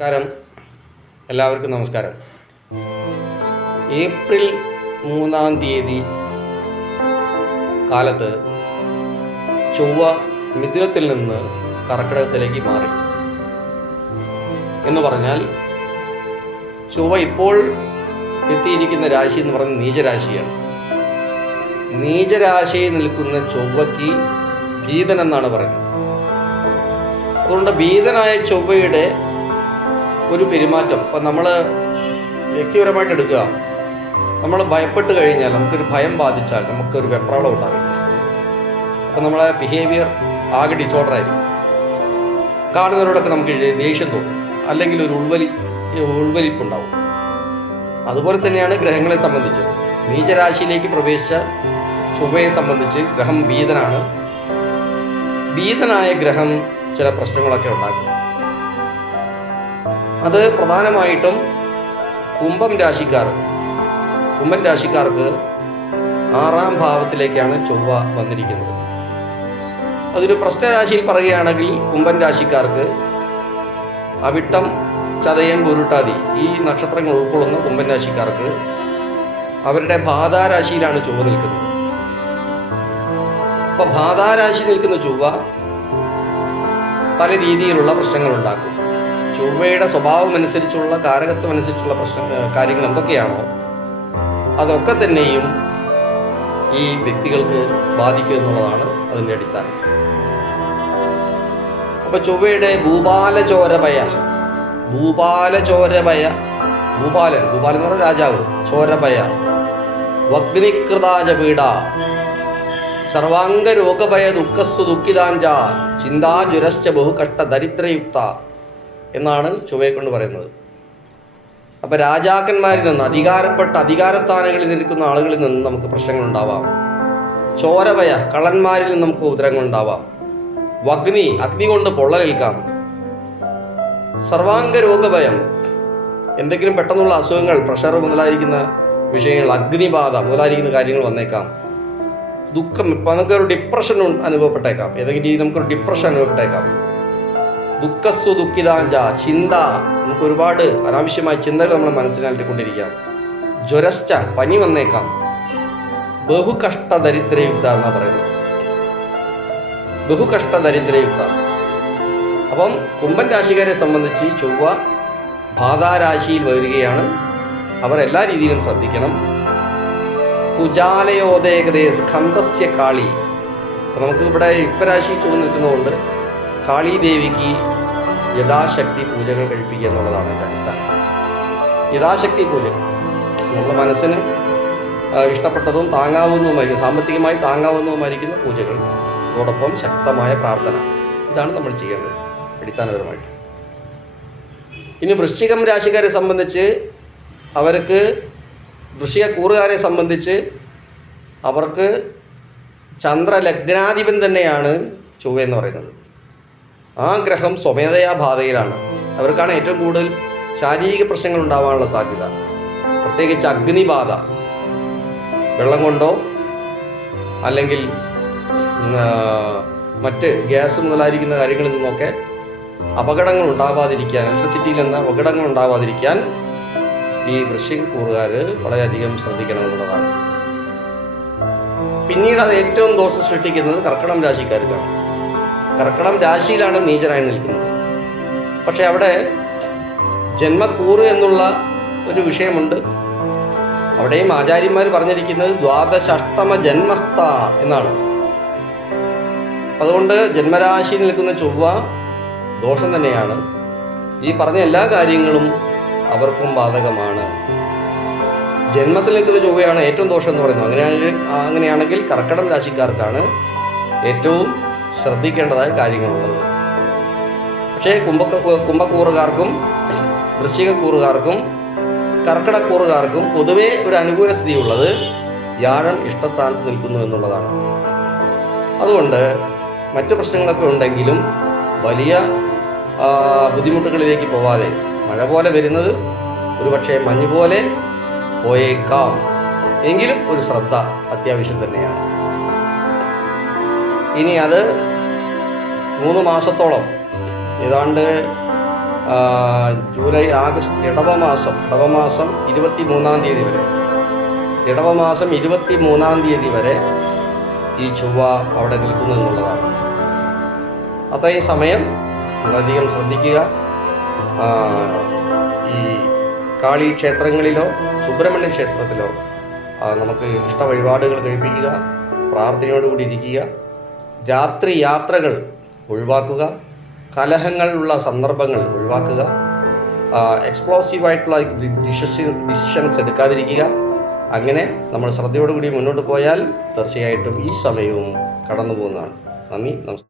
നമസ്കാരം. എല്ലാവർക്കും നമസ്കാരം. ഏപ്രിൽ മൂന്നാം തീയതി കാലത്ത് ചൊവ്വ മിഥുനത്തിൽ നിന്ന് കർക്കിടകത്തിലേക്ക് മാറി. എന്ന് പറഞ്ഞാൽ ചൊവ്വ ഇപ്പോൾ എത്തിയിരിക്കുന്ന രാശി എന്ന് പറയുന്നത് നീചരാശിയാണ്. നീചരാശിയിൽ നിൽക്കുന്ന ചൊവ്വയ്ക്ക് ഭീതൻ എന്നാണ് പറയുന്നത്. അതുകൊണ്ട് ഭീതനായ ചൊവ്വയുടെ ഒരു പെരുമാറ്റം. ഇപ്പം നമ്മൾ വ്യക്തിപരമായിട്ട് എടുക്കുക. നമ്മൾ ഭയപ്പെട്ട് കഴിഞ്ഞാൽ നമുക്കൊരു ഭയം ബാധിച്ചാൽ നമുക്കൊരു വെപ്രാളം ഉണ്ടാകും അപ്പം നമ്മളെ ബിഹേവിയർ ആകെ ഡിസോർഡർ ആയിരിക്കും. കാണുന്നവരോടൊക്കെ നമുക്ക് ദേഷ്യം തോന്നും. അല്ലെങ്കിൽ ഒരു ഉൾവലി ഉൾവലിപ്പുണ്ടാവും. അതുപോലെ തന്നെയാണ് ഗ്രഹങ്ങളെ സംബന്ധിച്ച്. നീചരാശിയിലേക്ക് പ്രവേശിച്ച ചൊവ്വയെ സംബന്ധിച്ച് ഗ്രഹം ഭീതനാണ്. ഭീതനായ ഗ്രഹം ചില പ്രശ്നങ്ങളൊക്കെ ഉണ്ടാക്കും. അത് പ്രധാനമായിട്ടും കുംഭം രാശിക്കാർ കുംഭൻ രാശിക്കാർക്ക് ആറാം ഭാവത്തിലേക്കാണ് ചൊവ്വ വന്നിരിക്കുന്നത്. അതൊരു പ്രശ്നരാശിയിൽ പറയുകയാണെങ്കിൽ കുംഭൻ രാശിക്കാർക്ക് അവിട്ടം ചതയം ഗുരുട്ടാതി ഈ നക്ഷത്രങ്ങൾ ഉൾക്കൊള്ളുന്ന കുംഭൻ രാശിക്കാർക്ക് അവരുടെ ബാധാരാശിയിലാണ് ചൊവ്വ നിൽക്കുന്നത്. അപ്പൊ ബാധാരാശി നിൽക്കുന്ന ചൊവ്വ പല രീതിയിലുള്ള പ്രശ്നങ്ങൾ ഉണ്ടാക്കും ചൊവ്വയുടെ സ്വഭാവം അനുസരിച്ചുള്ള കാരകത്വം അനുസരിച്ചുള്ള പ്രശ്ന കാര്യങ്ങൾ എന്തൊക്കെയാണോ അതൊക്കെ തന്നെയും ഈ വ്യക്തികൾക്ക് ബാധിക്കും എന്നുള്ളതാണ് അതിന്റെ അടിസ്ഥാനം. അപ്പൊ ചൊവ്വയുടെ ഭൂപാലചോരഭയ ഭൂപാലചോരഭയ ഭൂപാലൻ ഭൂപാലൻ എന്ന് പറഞ്ഞ രാജാവ് ചോരഭയ വഗ്നികൃതാജ പീഡ സർവാംഗ രോഗഭയ ദുഃഖസ്സു ദുഃഖിതാഞ്ച ചിന്താജുരശ്ച ബഹുകഷ്ട ദരിദ്രയുക്ത എന്നാണ് ചൊവ്വയെ കൊണ്ട് പറയുന്നത്. അപ്പൊ രാജാക്കന്മാരിൽ നിന്ന് അധികാരപ്പെട്ട അധികാര സ്ഥാനങ്ങളിൽ നിൽക്കുന്ന ആളുകളിൽ നിന്ന് നമുക്ക് പ്രശ്നങ്ങൾ ഉണ്ടാവാം. ചോരവയ കള്ളന്മാരിൽ നിന്ന് നമുക്ക് ഉദരങ്ങൾ ഉണ്ടാവാം. വഗ്നി അഗ്നി കൊണ്ട് പൊള്ളലേൽക്കാം സർവാംഗ രോഗഭയം എന്തെങ്കിലും പെട്ടെന്നുള്ള അസുഖങ്ങൾ പ്രഷർ മുതലായിരിക്കുന്ന വിഷയങ്ങൾ അഗ്നിബാധ മുതലായിരിക്കുന്ന കാര്യങ്ങൾ വന്നേക്കാം. ദുഃഖം നമുക്കൊരു ഡിപ്രഷൻ അനുഭവപ്പെട്ടേക്കാം. ഏതെങ്കിലും രീതിയിൽ നമുക്കൊരു ഡിപ്രഷൻ അനുഭവപ്പെട്ടേക്കാം. ദുഃഖസ്തു ദുഃഖിതാഞ്ച ചിന്ത നമുക്ക് ഒരുപാട് അനാവശ്യമായ ചിന്തകൾ നമ്മുടെ മനസ്സിലാക്കിക്കൊണ്ടിരിക്കാം ജ്വരശ്ച പനി വന്നേക്കാം. ബഹുകഷ്ട ദരിദ്രയുക്ത എന്നാ പറയുന്നത്. ബഹുകഷ്ട ദരിദ്രയുക്ത. അപ്പം കുംഭൻ രാശിക്കാരെ സംബന്ധിച്ച് ചൊവ്വ ബാധാരാശിയിൽ വരികയാണ്. അവർ എല്ലാ രീതിയിലും ശ്രദ്ധിക്കണം. കുജാലയോദേകതയെ സ്കന്ധസ്യ കാളി. നമുക്ക് ഇവിടെ ഇപ്പരാശി ചുവ കാളി ദേവിക്ക് യഥാശക്തി പൂജകൾ കഴിപ്പിക്കുക എന്നുള്ളതാണ് എന്റെ അടിസ്ഥാനം യഥാശക്തി പൂജ. നമ്മുടെ മനസ്സിന് ഇഷ്ടപ്പെട്ടതും താങ്ങാവുന്നതുമായിരിക്കും സാമ്പത്തികമായി താങ്ങാവുന്നതുമായിരിക്കുന്ന പൂജകൾ. അതോടൊപ്പം ശക്തമായ പ്രാർത്ഥന. ഇതാണ് നമ്മൾ ചെയ്യേണ്ടത് അടിസ്ഥാനപരമായിട്ട്. ഇനി വൃശ്ചികം രാശിക്കാരെ സംബന്ധിച്ച് അവർക്ക് വൃശ്ചിക കൂറുകാരെ സംബന്ധിച്ച് അവർക്ക് ചന്ദ്രലഗ്നാധിപൻ തന്നെയാണ് ചൊവ്വ എന്ന് പറയുന്നത്. ആ ഗ്രഹം സ്വമേധയാ ബാധയിലാണ്. അവർക്കാണ് ഏറ്റവും കൂടുതൽ ശാരീരിക പ്രശ്നങ്ങൾ ഉണ്ടാവാനുള്ള സാധ്യത. പ്രത്യേകിച്ച് അഗ്നിബാധ. വെള്ളം കൊണ്ടോ അല്ലെങ്കിൽ മറ്റ് ഗ്യാസ് മുതലായിരിക്കുന്ന കാര്യങ്ങളിൽ നിന്നൊക്കെ അപകടങ്ങൾ ഉണ്ടാവാതിരിക്കാൻ ഇലക്ട്രിസിറ്റിയിൽ നിന്ന് അപകടങ്ങൾ ഉണ്ടാവാതിരിക്കാൻ ഈ വൃശ്ചിക കൂറുകാർ വളരെയധികം ശ്രദ്ധിക്കണമെന്നുള്ളതാണ് പിന്നീട് അത് ഏറ്റവും ദോഷം സൃഷ്ടിക്കുന്നത് കർക്കിടം രാശിക്കാർക്കാണ്. കർക്കിടം രാശിയിലാണ് നീചനായി നിൽക്കുന്നത്. പക്ഷെ അവിടെ ജന്മക്കൂറ് എന്നുള്ള ഒരു വിഷയമുണ്ട്. അവിടെയും ആചാര്യന്മാർ പറഞ്ഞിരിക്കുന്നത് ദ്വാദശഷ്ടമ ജന്മസ്ഥ എന്നാണ്. അതുകൊണ്ട് ജന്മരാശി നിൽക്കുന്ന ചൊവ്വ ദോഷം തന്നെയാണ്. ഈ പറഞ്ഞ എല്ലാ കാര്യങ്ങളും അവർക്കും ബാധകമാണ്. ജന്മത്തിൽ നിൽക്കുന്ന ചൊവ്വയാണ് ഏറ്റവും ദോഷം എന്ന് പറയുന്നത്. അങ്ങനെയാണെങ്കിൽ അങ്ങനെയാണെങ്കിൽ കർക്കടം രാശിക്കാർക്കാണ് ഏറ്റവും ശ്രദ്ധിക്കേണ്ടതായ കാര്യങ്ങളുള്ളത്. പക്ഷേ കുംഭ കുംഭക്കൂറുകാർക്കും വൃശ്ചികക്കൂറുകാർക്കും കർക്കിടക്കൂറുകാർക്കും പൊതുവെ ഒരു അനുകൂല സ്ഥിതിയുള്ളത് വ്യാഴം ഇഷ്ടസ്ഥാനത്ത് നിൽക്കുന്നു എന്നുള്ളതാണ്. അതുകൊണ്ട് മറ്റു പ്രശ്നങ്ങളൊക്കെ ഉണ്ടെങ്കിലും വലിയ ബുദ്ധിമുട്ടുകളിലേക്ക് പോവാതെ മഴ പോലെ വരുന്നത് ഒരുപക്ഷെ മഞ്ഞ് പോലെ പോയേക്കാം. എങ്കിലും ഒരു ശ്രദ്ധ അത്യാവശ്യം തന്നെയാണ്. ഇനി അത് മൂന്ന് മാസത്തോളം. ഏതാണ്ട് ജൂലൈ ആഗസ്റ്റ് ഇടവമാസം ഇടവമാസം ഇരുപത്തി മൂന്നാം തീയതി വരെ. ഇടവമാസം ഇരുപത്തി മൂന്നാം തീയതി വരെ ഈ ചൊവ്വ അവിടെ നിൽക്കുന്നു എന്നുള്ളതാണ്. അത്രയും സമയം വളരെയധികം ശ്രദ്ധിക്കുക. ഈ കാളി ക്ഷേത്രങ്ങളിലോ സുബ്രഹ്മണ്യ ക്ഷേത്രത്തിലോ നമുക്ക് ഇഷ്ട വഴിപാടുകൾ കഴിപ്പിക്കുക പ്രാർത്ഥനയോടുകൂടി ഇരിക്കുക. രാത്രി യാത്രകൾ ഒഴിവാക്കുക. കലഹങ്ങളുള്ള സന്ദർഭങ്ങൾ ഒഴിവാക്കുക. എക്സ്പ്ലോസീവായിട്ടുള്ള ഡിസിഷൻ ഡിസിഷൻസ് എടുക്കാതിരിക്കുക. അങ്ങനെ നമ്മൾ ശ്രദ്ധയോടുകൂടി മുന്നോട്ട് പോയാൽ തീർച്ചയായിട്ടും ഈ സമയവും കടന്നു പോകുന്നതാണ് നന്ദി നമസ്കാരം